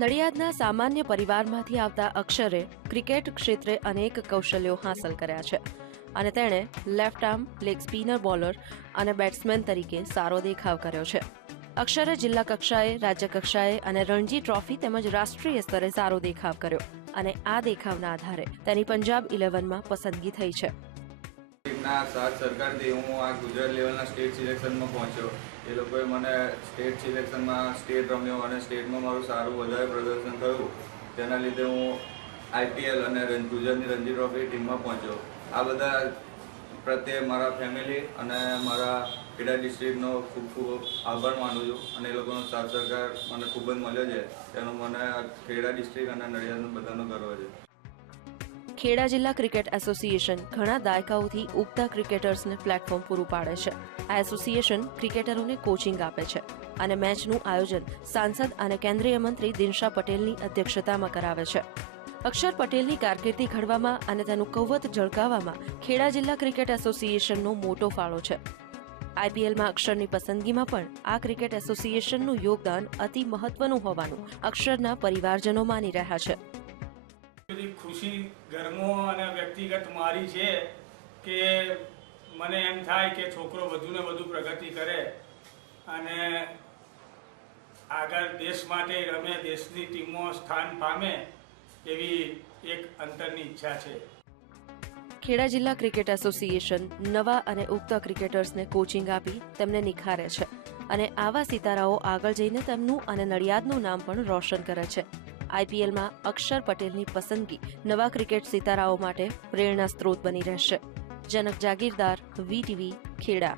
નડિયાદના સામાન્ય પરિવારમાંથી આવતા અક્ષરે ક્રિકેટ ક્ષેત્રે અનેક કૌશલ્યો હાંસલ કર્યા છે. અને તેણે left arm, leg spinner, bowler અને બેટ્સમેન તરીકે સારો દેખાવ કર્યો છે. અક્ષરે જિલ્લા કક્ષાએ, રાજ્ય કક્ષાએ અને રણજી ટ્રોફી તેમજ રાષ્ટ્રીય સ્તરે સારો દેખાવ કર્યો. અને આ દેખાવના આધારે તેની પંજાબ ઇલેવનમાં પસંદગી થઈ છે. ના સાથ સરકારથી હું આ ગુજરાત લેવલના સ્ટેટ સિલેક્શનમાં પહોંચ્યો. એ લોકોએ મને સ્ટેટ સિલેક્શનમાં સ્ટેટ રમ્યો અને સ્ટેટમાં મારું સારું વધારે પ્રદર્શન થયું. તેના લીધે હું આઈપીએલ અને ગુજરાતની રણજી ટ્રોફી ટીમમાં પહોંચ્યો. આ બધા પ્રત્યે મારા ફેમિલી અને મારા ખેડા ડિસ્ટ્રિક્ટનો ખૂબ ખૂબ આભાર માનું છું અને એ લોકોનો સાથ સરકાર મને ખૂબ જ મળ્યો છે. તેનો મને ખેડા ડિસ્ટ્રિક્ટ અને નડિયાદનો બધાનો ગર્વ છે. ખેડા જિલ્લા ક્રિકેટ એસોસિએશન ઘણા દાયકાઓથી ઉગતા ક્રિકેટર્સને પ્લેટફોર્મ પૂરું પાડે છે. આ એસોસિએશન ક્રિકેટરોને કોચિંગ આપે છે અને મેચનું આયોજન સાંસદ અને કેન્દ્રીય મંત્રી દિનશા પટેલની અધ્યક્ષતામાં કરાવે છે. અક્ષર પટેલની કારકિર્દી ઘડવામાં અને તેનું કૌવત ઝળકાવવામાં ખેડા જિલ્લા ક્રિકેટ એસોસિએશનનો મોટો ફાળો છે. આઈપીએલમાં અક્ષરની પસંદગીમાં પણ આ ક્રિકેટ એસોસિએશનનું યોગદાન અતિ મહત્વનું હોવાનું અક્ષરના પરિવારજનો માની રહ્યા છે. ખુશી, ગરમો અને વ્યક્તિગત મારી છે કે મને એમ થાય કે છોકરો વધુ ને વધુ પ્રગતિ કરે અને આગળ દેશ માટે રમે, દેશની ટીમો સ્થાન પામે એવી એક અંતરની ઈચ્છા છે. ખેડા જિલ્લા ક્રિકેટ એસોસિએશન નવા અને ઉગતા ક્રિકેટર્સને કોચિંગ આપી તેમને નિખારે છે અને આવા સિતારાઓ આગળ જઈને તેમનું અને નડિયાદનું નામ પણ રોશન કરે છે. આઈપીએલમાં અક્ષર પટેલની પસંદગી નવા ક્રિકેટ સિતારાઓ માટે પ્રેરણા સ્ત્રોત બની રહેશે. જનક જાગીરદાર, વીટીવી ખેડા.